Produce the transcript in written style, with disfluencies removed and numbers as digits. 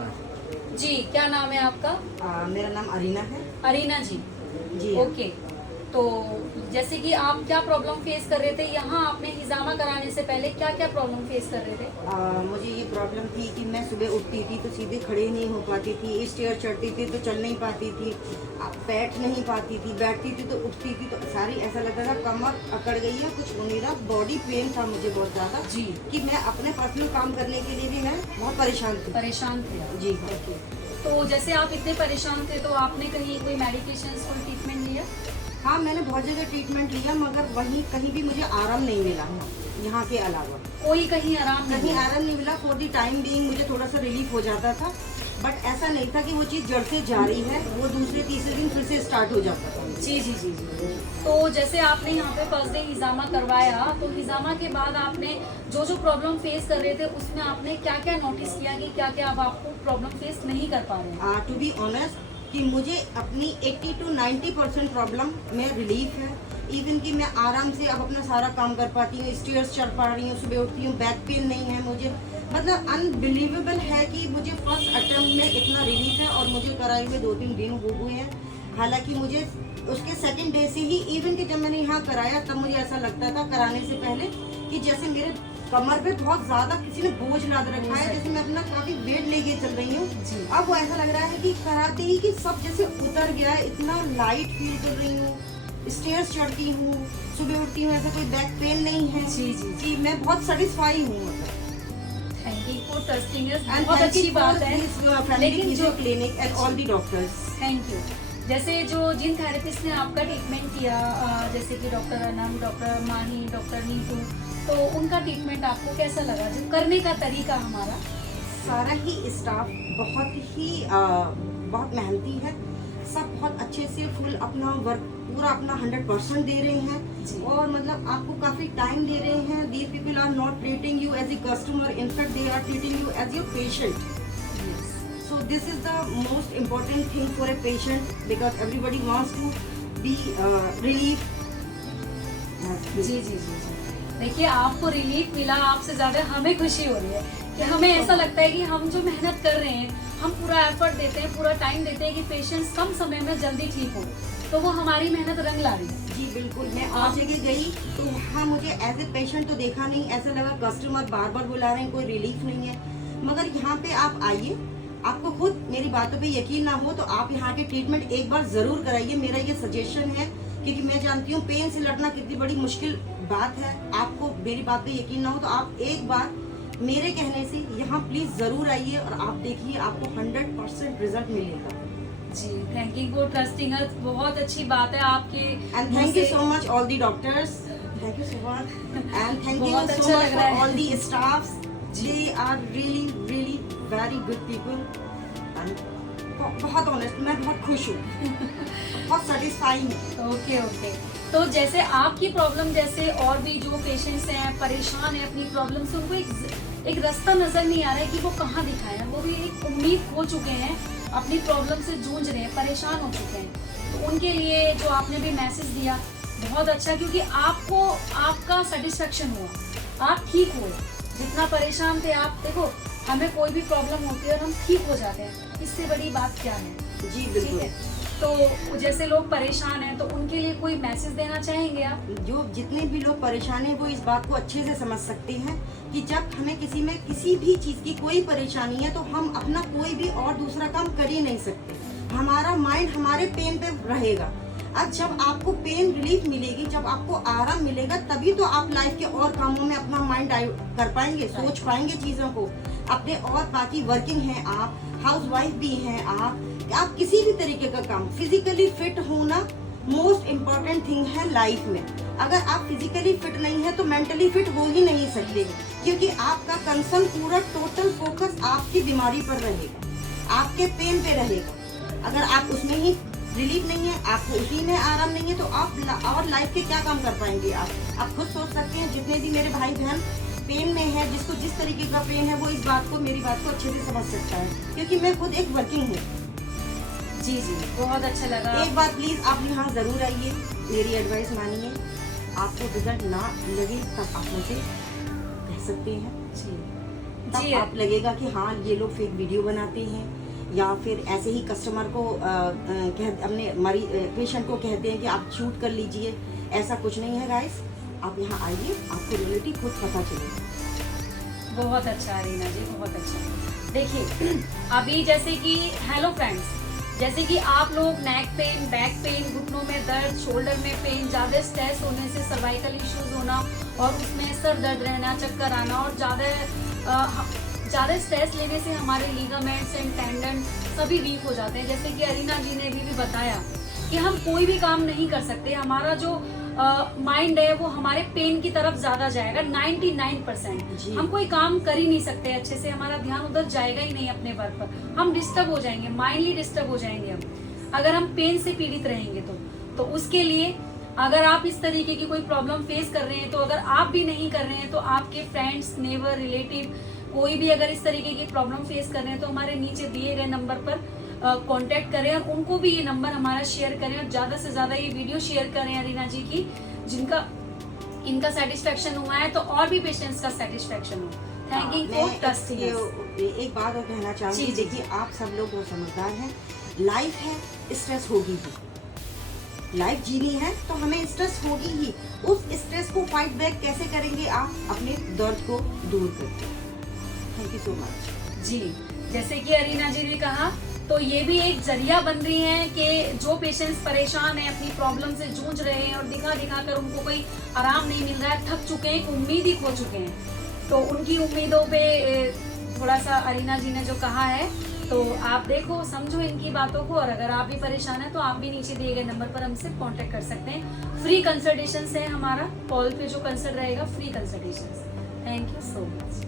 नमस्कार जी, क्या नाम है आपका? मेरा नाम अरीना है। अरीना जी। जी ओके, तो जैसे कि आप क्या प्रॉब्लम फेस कर रहे थे यहाँ आपने हिजामा कराने से पहले क्या क्या प्रॉब्लम फेस कर रहे थे? मुझे ये प्रॉब्लम थी कि मैं सुबह उठती थी तो सीधे खड़े नहीं हो पाती थी, स्टेयर चढ़ती थी तो चल नहीं पाती थी, बैठ नहीं पाती थी, बैठती थी तो उठती थी तो सारी ऐसा लगता था कमर अकड़ गई है, कुछ हो नहीं रहा, बॉडी पेन था मुझे बहुत ज़्यादा जी। कि मैं अपने पर्सनल काम करने के लिए भी मैं बहुत परेशान थी। परेशान थे आप? जी ओके, तो जैसे आप इतने परेशान थे तो आपने कहीं कोई मेडिकेशन कोई ट्रीटमेंट लिया? हाँ, मैंने बहुत जगह ट्रीटमेंट लिया मगर वहीं कहीं भी मुझे आराम नहीं मिला यहाँ के अलावा। कोई कहीं आराम नहीं कहीं मिला? आराम नहीं मिला। फॉर द टाइम बीइंग मुझे थोड़ा सा रिलीफ हो जाता था, बट ऐसा नहीं था कि वो चीज़ जड़ से जारी है, वो दूसरे तीसरे दिन फिर से स्टार्ट हो जाता था। जी जी जी जी। तो जैसे आपने यहाँ पे फर्स्ट डे हिजामा करवाया तो हिजामा के बाद आपने जो जो प्रॉब्लम फेस कर रहे थे उसमें आपने क्या क्या नोटिस किया कि क्या क्या अब आपको प्रॉब्लम फेस नहीं कर पा रहे हैं? टू बी ऑनेस्ट कि मुझे अपनी 80 to 90% प्रॉब्लम में रिलीफ है। इवन कि मैं आराम से अब अपना सारा काम कर पाती हूँ, स्टेयर्स चढ़ पा रही हूँ, सुबह उठती हूँ, बैक पेन नहीं है मुझे। मतलब अनबिलीवेबल है कि मुझे फर्स्ट अटेम्प्ट में इतना रिलीफ है और मुझे कराए हुए 2-3 दिन हो गए हैं। हालांकि मुझे उसके सेकंड डे से ही इवन कि जब मैंने यहाँ कराया तब मुझे ऐसा लगता था कराने से पहले कि जैसे मेरे कमर पे बहुत ज्यादा किसी ने बोझ लाद रखा है, जैसे मैं अपना काफी वेट लेके चल रही हूँ। अब वो ऐसा लग रहा है कि कराते ही कि सब जैसे उतर गया है, इतना लाइट फील कर रही हूँ, स्टेयर्स चढ़ती हूँ, सुबह उठती हूँ, ऐसा कोई बैक पेन नहीं है। जी जी जी मैं बहुत सेटिस्फाई हूँ। मतलब thank you for trusting us, And बहुत thank you अच्छी for बात है। this, family लेकिन जो physio clinic and all the doctors. Thank you. जैसे जो जिन थेरेपिस्ट ने आपका ट्रीटमेंट किया जैसे कि डॉक्टर अनम, डॉक्टर माही, डॉक्टर नीतू, तो उनका ट्रीटमेंट आपको कैसा लगा? जो करने का तरीका हमारा सारा ही स्टाफ बहुत मेहनती है, सब बहुत अच्छे से फुल अपना वर्क पूरा अपना 100% दे रहे हैं और मतलब आपको काफी टाइम दे रहे हैं। These people are not treating you as a customer, in fact they are treating you as your patient. So this is the most important thing for a patient because everybody wants to be relieved. जी जी जी जी। देखिए आपको relief मिला, आपसे ज्यादा हमें खुशी हो रही है कि हमें ऐसा लगता है कि हम जो मेहनत कर रहे हैं, हम पूरा एफर्ट देते हैं, पूरा टाइम देते हैं कि पेशेंट्स कम समय में जल्दी ठीक हो, तो वो हमारी मेहनत रंग ला रही है। जी बिल्कुल। मैं और जगह गई तो वहाँ मुझे एज ए पेशेंट तो देखा नहीं, ऐसा लगा कस्टमर बार बार बुला रहे हैं, कोई रिलीफ नहीं है। मगर यहाँ पे आप आइए, आपको खुद मेरी बातों पे यकीन ना हो तो आप यहाँ के ट्रीटमेंट एक बार जरूर कराइए, मेरा ये सजेशन है, क्योंकि मैं जानती हूँ पेन से लड़ना कितनी बड़ी मुश्किल बात है। आपको मेरी बात पे यकीन ना हो तो आप एक बार मेरे कहने से यहाँ प्लीज जरूर आइए और आप देखिए, आपको 100% रिजल्ट मिलेगा। जी, thank you for trusting us, बहुत अच्छी बात है आपके। And thank you so much all the doctors, thank you so much and thank you बहुत सो अच्छा मच लग रहा फॉर है। All the staffs, they are really really very good people. बहुत ऑनेस्ट, मैं बहुत खुश हूँ, बहुत सेटिस्फाइंग। ओके ओके, तो जैसे आपकी प्रॉब्लम जैसे और भी जो पेशेंट्स हैं परेशान हैं अपनी प्रॉब्लम से, उनको एक रास्ता नजर नहीं आ रहा है कि वो कहाँ दिखाएं, वो भी एक उम्मीद खो चुके हैं, अपनी प्रॉब्लम से जूझ रहे हैं, परेशान हो चुके हैं, तो उनके लिए जो आपने भी मैसेज दिया बहुत अच्छा, क्योंकि आपको आपका सेटिस्फेक्शन हुआ, आप ठीक हुए। जितना परेशान थे आप, देखो हमें कोई भी प्रॉब्लम होती है और हम ठीक हो जाते हैं, इससे बड़ी बात क्या है? जी ठीक बिल्कुल। है, तो जैसे लोग परेशान हैं तो उनके लिए कोई मैसेज देना चाहेंगे आप? जो जितने भी लोग परेशान हैं वो इस बात को अच्छे से समझ सकते हैं कि जब हमें किसी में किसी भी चीज़ की कोई परेशानी है तो हम अपना कोई भी और दूसरा काम कर ही नहीं सकते, हमारा माइंड हमारे पेन पे रहेगा। अब जब आपको पेन रिलीफ मिलेगी, जब आपको आराम मिलेगा, तभी तो आप लाइफ के और कामों में अपना माइंड कर पाएंगे, सोच पाएंगे चीज़ों को अपने। और बाकी वर्किंग हैं आप, हाउसवाइफ भी हैं आप किसी भी तरीके का काम, फिजिकली फिट होना मोस्ट इम्पॉर्टेंट थिंग है लाइफ में। अगर आप फिजिकली फिट नहीं है तो मेंटली फिट हो ही नहीं सकते, क्योंकि आपका कंसर्न पूरा टोटल फोकस आपकी बीमारी पर रहेगा, आपके पेन पे रहेगा। अगर आप उसमें ही रिलीफ नहीं है, आपको उसी में आराम नहीं है, तो आप और लाइफ के क्या काम कर पाएंगे? आप खुद सोच सकते हैं। जितने भी मेरे भाई बहन पेन में है, जिसको जिस तरीके का पेन है, वो इस बात को, मेरी बात को अच्छे से समझ सकता है, क्योंकि मैं खुद एक वर्किंग हूँ। जी जी, बहुत अच्छा लगा। एक बार प्लीज आप यहाँ जरूर आइए, मेरी एडवाइस मानिए, आपको रिजल्ट ना लगे तब आप मुझे कह सकते हैं। जी, जी। तब आप लगेगा कि हाँ ये लोग फेक वीडियो बनाते हैं, या फिर ऐसे ही कस्टमर को अपने पेशेंट को कहते हैं कि आप शूट कर लीजिए। ऐसा कुछ नहीं है गाइस, आप यहाँ आइए, आपको रियलिटी खुद पता चलेगा। बहुत अच्छा रीना जी, बहुत अच्छा। देखिए अभी जैसे कि हेलो फ्रेंड्स, जैसे कि आप लोग नेक पेन, बैक पेन, घुटनों में दर्द, शोल्डर में पेन, ज़्यादा स्ट्रेस होने से सर्वाइकल इश्यूज होना और उसमें सर दर्द रहना, चक्कर आना और ज़्यादा स्ट्रेस लेने से हमारे लीगामेंट्स एंड टेंडन सभी वीक हो जाते हैं। जैसे कि अरीना जी ने भी बताया कि हम कोई भी काम नहीं कर सकते, हमारा जो माइंड है वो हमारे पेन की तरफ ज्यादा जाएगा। 99% हम कोई काम कर ही नहीं सकते अच्छे से, हमारा ध्यान उधर जाएगा ही नहीं अपने वर्क पर, हम डिस्टर्ब हो जाएंगे, माइंडली डिस्टर्ब हो जाएंगे हम, अगर हम पेन से पीड़ित रहेंगे तो उसके लिए अगर आप इस तरीके की कोई प्रॉब्लम फेस कर रहे हैं, तो अगर आप भी नहीं कर रहे हैं तो आपके फ्रेंड्स, नेबर, रिलेटिव कोई भी अगर इस तरीके की प्रॉब्लम फेस कर रहे हैं तो हमारे नीचे दिए गए नंबर पर कांटेक्ट करें और उनको भी ये नंबर हमारा शेयर करें और ज्यादा से ज्यादा ये वीडियो शेयर करें अरीना जी की, जिनका इनका सेटिस्फेक्शन हुआ है तो और भी पेशेंट्स का सेटिस्फेक्शन हो। थैंक यू फॉर ट्रस्टिंग अस। एक बात और कहना चाहूंगी, जी, जी, देखिए आप सब लोग बहुत समझदार हैं, लाइफ है, स्ट्रेस होगी ही, लाइफ जीनी है तो हमें स्ट्रेस होगी ही। उस स्ट्रेस को फाइट बैक कैसे करेंगे आप? अपने दर्द को दूर करके। Thank you so much. जी, जैसे कि अरीना जी ने कहा, तो ये भी एक जरिया बन रही है कि जो पेशेंट्स परेशान हैं, अपनी प्रॉब्लम से जूझ रहे हैं और दिखा कर उनको कोई आराम नहीं मिल रहा है, थक चुके हैं, उम्मीद ही खो चुके हैं, तो उनकी उम्मीदों पे थोड़ा सा अरीना जी ने जो कहा है तो आप देखो, समझो इनकी बातों को, और अगर आप भी परेशान हैं तो आप भी नीचे दिए गए नंबर पर हमसे कांटेक्ट कर सकते हैं। फ्री कंसल्टेशन है हमारा, कॉल पे जो कंसल्ट रहेगा free consultation. Thank you so much.